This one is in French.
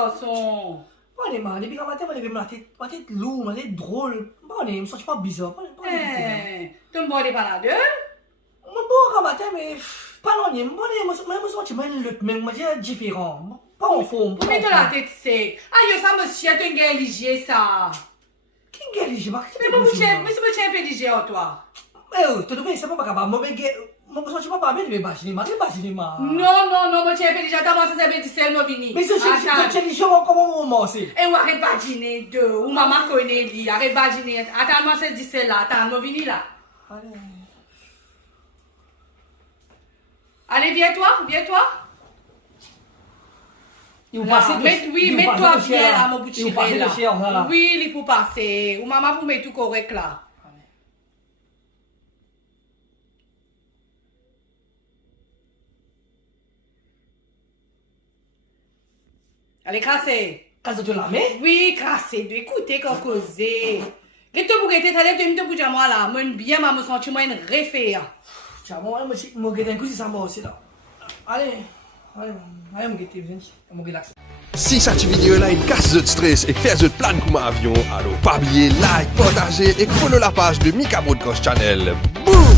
garçon. Bon, mais depuis quand matin, ma tête lourde, ma tête drôle. Bon, je me sens pas bizarre. Bon, Tu me bois des panades? Mon bon quand matin, mais pas non, je me sens même différent. Pas en forme. Mais tu la tête sec. Aïe, ça me chie, tu es un gars éligé, ça. Qui est éligé? Mais c'est un peu éligé, toi. Mais tu devrais savoir pas capable. Mon sens pas bien de bâcher, ma. Non, moi, tu es éligé. T'as pensé que c'est sel, Novini. Mais c'est éligé, comment on c'est? Et on arrête pas de dîner, deux. Ou maman connaît, lui. Arrête pas de dîner. Attends, moi, c'est du sel là. Attends, Novini là. Allez, viens-toi. Mets-toi bien là, mon bout de chiré là. Oui, il faut passer. Ou maman pour mettre tout correct là. Allez, crasser. Casse de la main? Oui, crasser. Écoutez, qu'on causer. Qu'est-ce que vous avez allé te mettre pour moi là? Moi, bien, ma me senti moi une réfère. Tiens, moi, je vais un coup si ça m'a aussi là. Allez, je vais relaxer. Si cette vidéo là, il casse de stress et fait de plan comme avion, alors pas oublier like, partager et follow la page de Mika Broadcast Channel. Boom!